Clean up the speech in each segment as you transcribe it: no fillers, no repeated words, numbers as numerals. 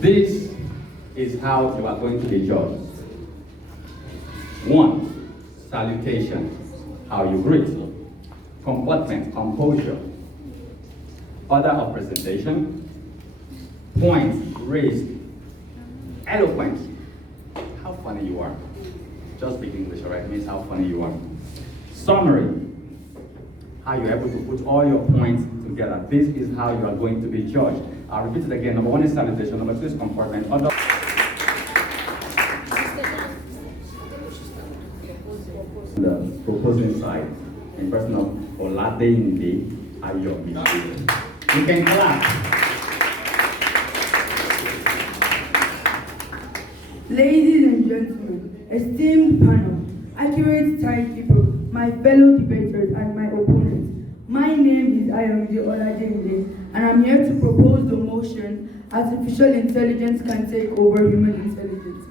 This is how you are going to be judged. 1. Salutation, how you greet. Comportment, composure. Order of presentation. Points raised. Eloquence, how funny you are. Just speak English, all right? It means how funny you are. Summary, how you're able to put all your points together. This is how you are going to be judged. I'll repeat it again. Number 1 is salutation. Number 2 is comportment. The proposing side, in person of Oladeyinde Ayomi. You can clap. Ladies and gentlemen, esteemed panel, accurate timekeeper, my fellow debaters and my opponents, my name is Ayomide Oladeyinde, and I'm here to propose the motion, artificial intelligence can take over human intelligence.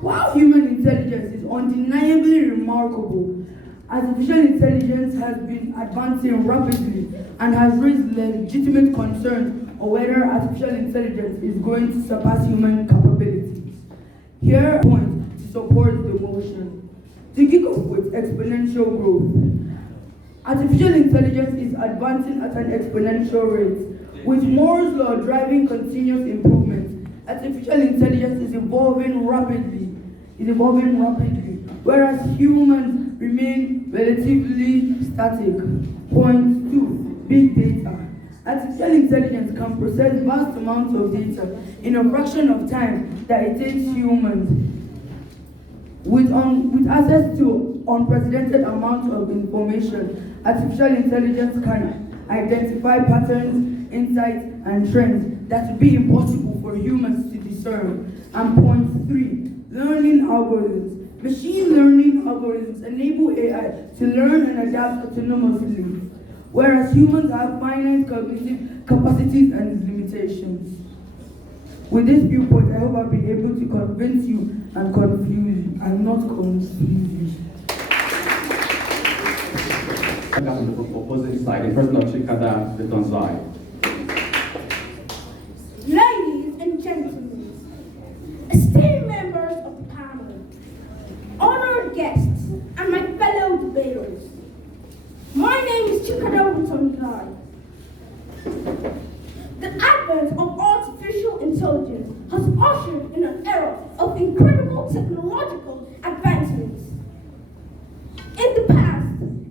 While human intelligence is undeniably remarkable, artificial intelligence has been advancing rapidly and has raised legitimate concerns on whether artificial intelligence is going to surpass human capabilities. Here are points to support the motion. To kick off with exponential growth. Artificial intelligence is advancing at an exponential rate, with Moore's law driving continuous improvement. Artificial intelligence is evolving rapidly, whereas humans remain relatively static. Point 2, big data. Artificial intelligence can process vast amounts of data in a fraction of time that it takes humans. With access to unprecedented amounts of information, artificial intelligence can identify patterns, insights, and trends that would be impossible for humans to discern. And point 3, learning algorithms. Machine learning algorithms enable AI to learn and adapt autonomously, whereas humans have finite cognitive capacities and limitations. With this viewpoint, I hope I've been able to convince you and confuse you, and not confuse you. On the opposing side, in person of Chikada Betonzai. Ladies and gentlemen, esteemed members of the panel, honored guests, and my fellow debaters, my name is Chikada Betonzai. The advent of artificial intelligence has ushered in an era of incredible technological advancements. In the past,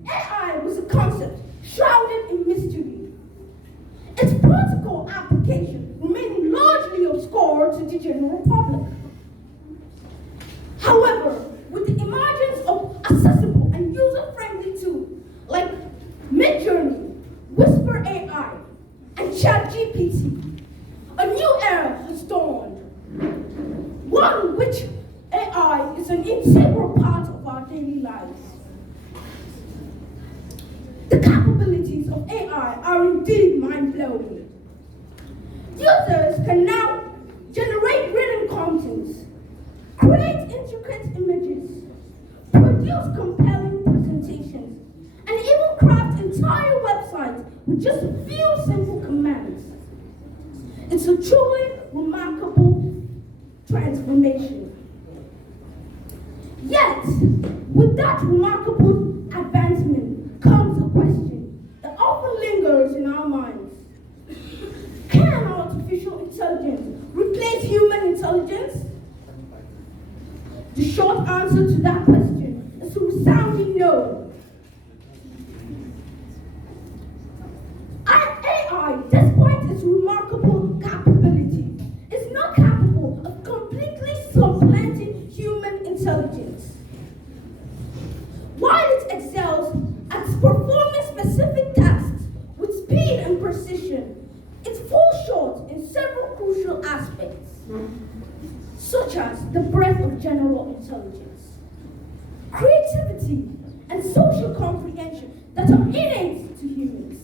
AI was a concept shrouded in mystery. Its practical application remained largely obscure to the general public. However, with the emergence of accessible and user-friendly tools like Midjourney, Whisper AI, and ChatGPT, a new era has dawned, one in which AI is an integral part of our daily lives. The capabilities of AI are indeed mind-blowing. Users can now generate written contents, create intricate images, produce compelling presentations, and even craft entire websites with just a few simple commands. It's a truly remarkable transformation. Yet, with that remarkable advancement comes a question that often lingers in our minds. Can artificial intelligence replace human intelligence? The short answer to that question is a resounding no. AI, despite its remarkable capability, is not capable of completely supplanting human intelligence. While it excels at performing specific tasks with speed and precision, it falls short in several crucial aspects, such as the breadth of general intelligence, creativity, and social comprehension that are innate to humans.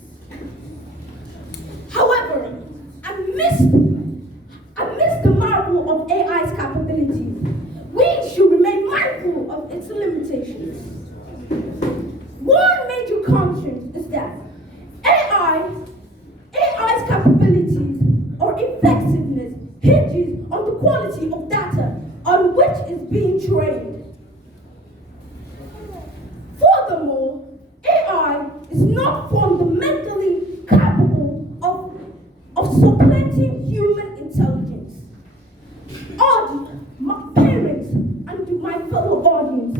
However, amidst the marvel of AI's capabilities, we should remain mindful of its limitations. One major conscience is that AI's capabilities or effectiveness hinges on Furthermore, AI is not fundamentally capable of supplanting human intelligence. My parents, and to my fellow audience,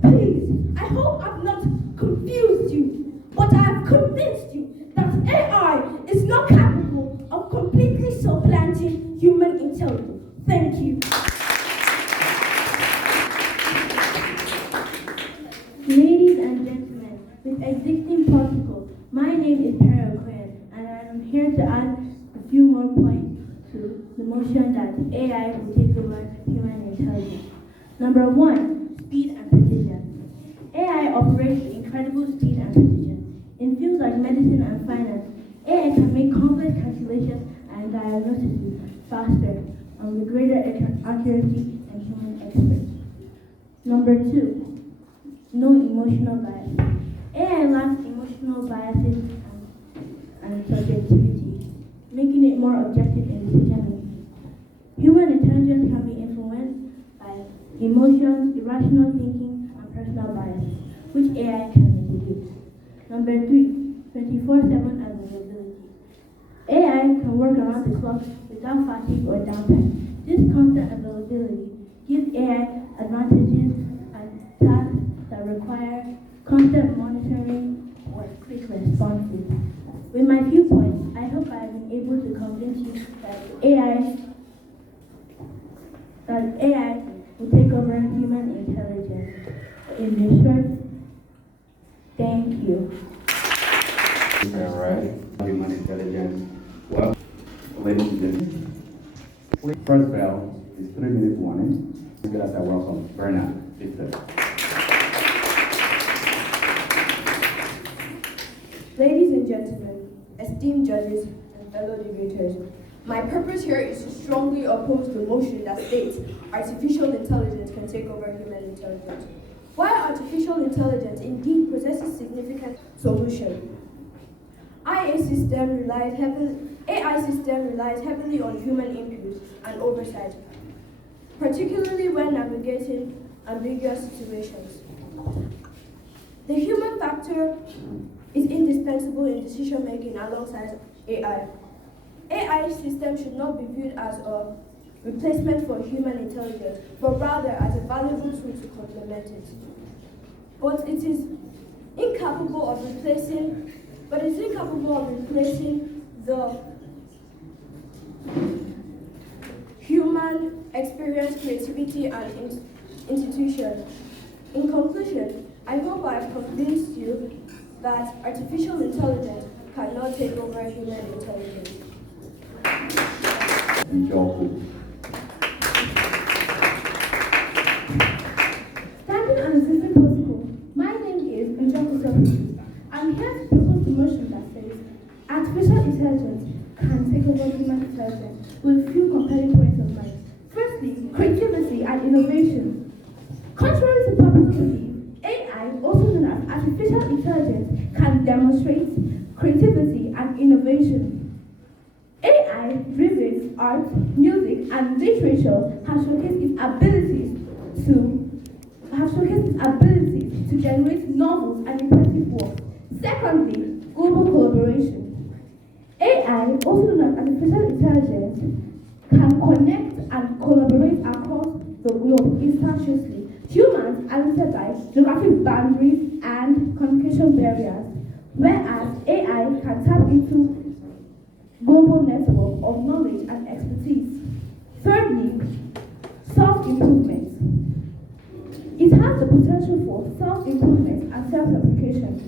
please, I hope I've not confused you, but I have convinced you that AI is not capable of completely supplanting human intelligence. Thank you. Ladies and gentlemen, with existing protocols, my name is Perry Quinn, and I am here to add a few more points to the motion that AI will take over human intelligence. Number one, speed and precision. AI operates with incredible speed and precision. In fields like medicine and finance, AI can make complex calculations and diagnoses faster and with greater accuracy than human experts. Number two, no emotional bias. AI lacks emotional biases and subjectivity, making it more objective in decision making. Human intelligence can be influenced by emotions, irrational thinking, and personal biases, which AI can mitigate. Number three, 24/7 availability. AI can work around the clock without fatigue or downtime. This constant availability gives AI advantages at tasks that require constant monitoring or quick responses. With my few points, I hope I have been able to convince you that AI will take over human intelligence. In the short, thank you. All right. Human intelligence. Well, ladies and gentlemen, first bell is 3-minute warning. As I welcome Bernard Victor. Ladies and gentlemen, esteemed judges and fellow debaters, my purpose here is to strongly oppose the motion that states artificial intelligence can take over human intelligence. While artificial intelligence indeed possesses significant solution, AI system relies heavily on human input and oversight, particularly when navigating ambiguous situations. The human factor is indispensable in decision making alongside AI. AI systems should not be viewed as a replacement for human intelligence, but rather as a valuable tool to complement it. But it is incapable of replacing the human experience, creativity, and institution. In conclusion, I hope I have convinced you that artificial intelligence cannot take over human intelligence. Standing on existing protocol, my name is Benford. I'm here to propose the motion that says artificial intelligence can take over human intelligence with a few compelling points of light. Firstly, creativity and innovation. Contrary to popular belief, AI, also known as artificial intelligence, can demonstrate creativity and innovation. AI-driven art, music, and literature have showcased its ability to generate novels and impressive works. Secondly, global collaboration. AI, also known as artificial intelligence, can connect and collaborate across the globe instantaneously. Humans are limited by geographic boundaries and communication barriers, whereas AI can tap into global network of knowledge and expertise. Thirdly, self-improvement. It has the potential for self-improvement and self-application,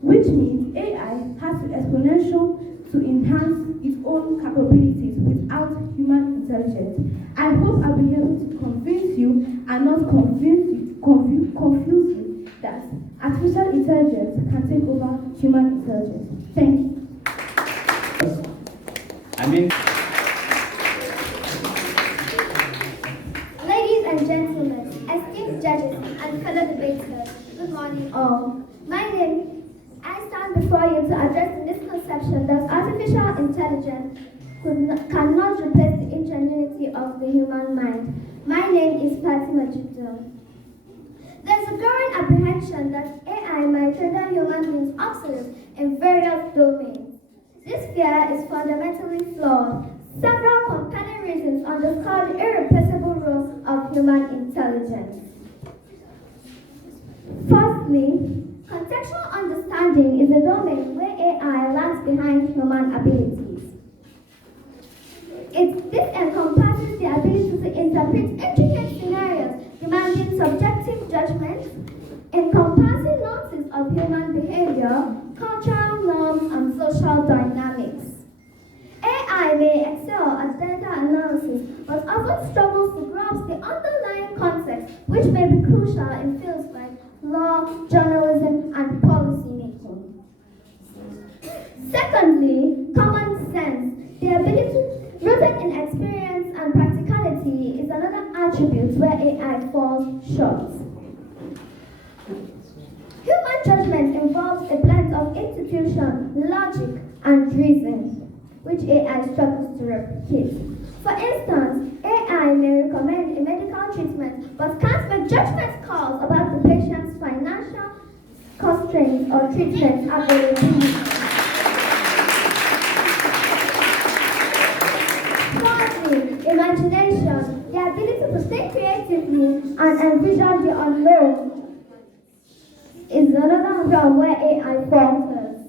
which means AI has the exponential to enhance its own capabilities without human intelligence. I hope I'll be able to convince you and not confuse you that artificial intelligence can take over human intelligence. Thank you. Ladies and gentlemen, esteemed judges and fellow debaters, good morning all. I stand before you to address the misconception that artificial intelligence cannot replace the ingenuity of the human mind. My name is Fatima Jibdil. There's a growing apprehension that AI might render human beings obsolete in various domains. This fear is fundamentally flawed. Several compelling reasons underscore the irreplaceable role of human intelligence. Firstly, contextual understanding is a domain where AI lags behind human abilities. This encompasses the ability to interpret intricate scenarios demanding subjective judgment, encompassing nuances of human behavior, cultural norms, and social dynamics. AI may excel at data analysis, but often struggles to grasp the underlying context, which may be crucial in fields like law, journalism, and policy making. Secondly, common sense. The ability rooted in experience and practicality is another attribute where AI falls short. Human judgment involves a blend of institution, logic, and reason, which AI struggles to replicate. For instance, AI may recommend a medical treatment but can't make judgment calls about the patient's financial constraints or treatment availability. Thirdly, imagination, the ability to think creatively and envision the unknown, is another realm where AI falters.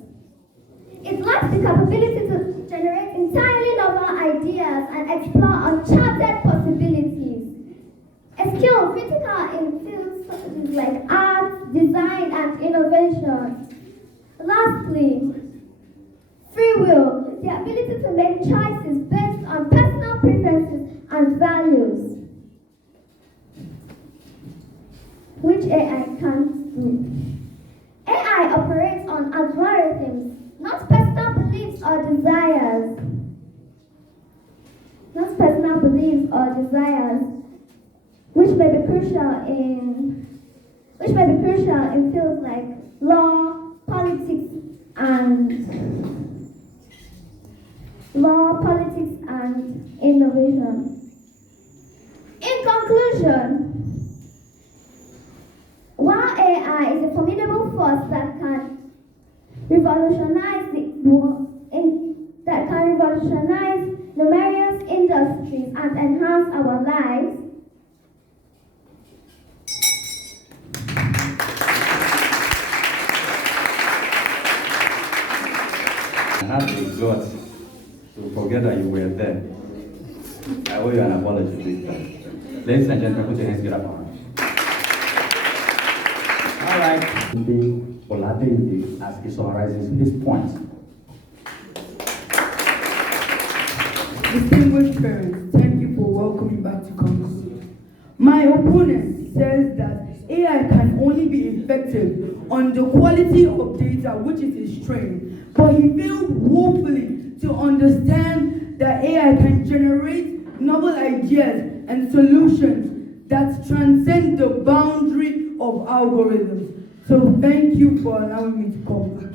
It lacks the capability to generate entirely novel ideas and explore uncharted possibilities. A skill critical in fields such as like art, design, and innovation. Lastly, free will, the ability to make choices based on personal preferences and values, which AI can't do. AI operates on algorithms, not personal beliefs or desires. Which may be crucial in fields like law, politics, and innovation. In conclusion, while AI is a formidable force that can revolutionize numerous industries and enhance our lives, I have the guts to forget that you were there. I owe you an apology, please. Ladies and gentlemen, put your hands together for her. All right. Oladeji, as he summarizes his points. Distinguished parents, thank you for welcoming back to campus. My opponent says that AI can only be effective on the quality of data which it is trained, but he failed woefully to understand that AI can generate novel ideas and solutions that transcend the boundary of algorithms. So thank you for allowing me to come back.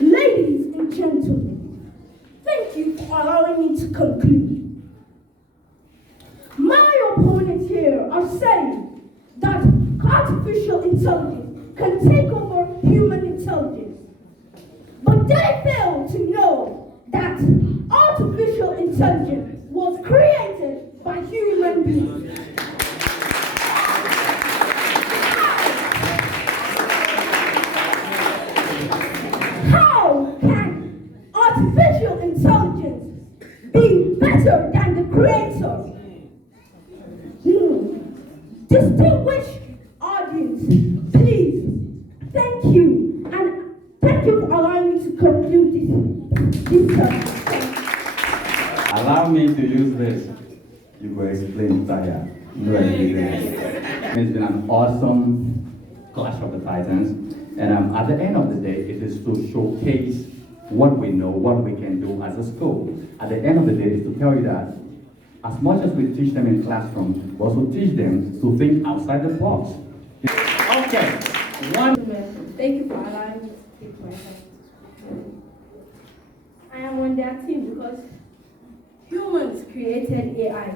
Ladies and gentlemen, thank you for allowing me to conclude. My opponents here are saying that artificial intelligence can take over human intelligence. But they fail to know that artificial intelligence was created by human beings. How can artificial intelligence be better than the creator? Distinguished audience, please, thank you, and thank you for allowing me to conclude this Allow me to use this. You will explain Taya. It's been an awesome Clash of the Titans. And at the end of the day, it is to showcase what we know, what we can do as a school. At the end of the day, is to tell you that as much as we teach them in classroom, we also teach them to think outside the box. Okay. Thank you for allowing me to speak myself. I am on their team because humans created AI.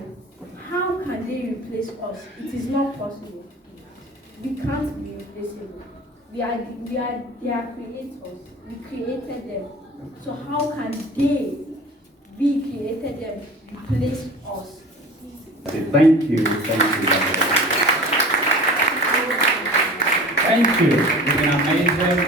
how can they replace us? It is not possible. We can't be replaceable. They are creators. We created them. So how can they, we created them, replace us? Thank you. Thank you. It's been amazing.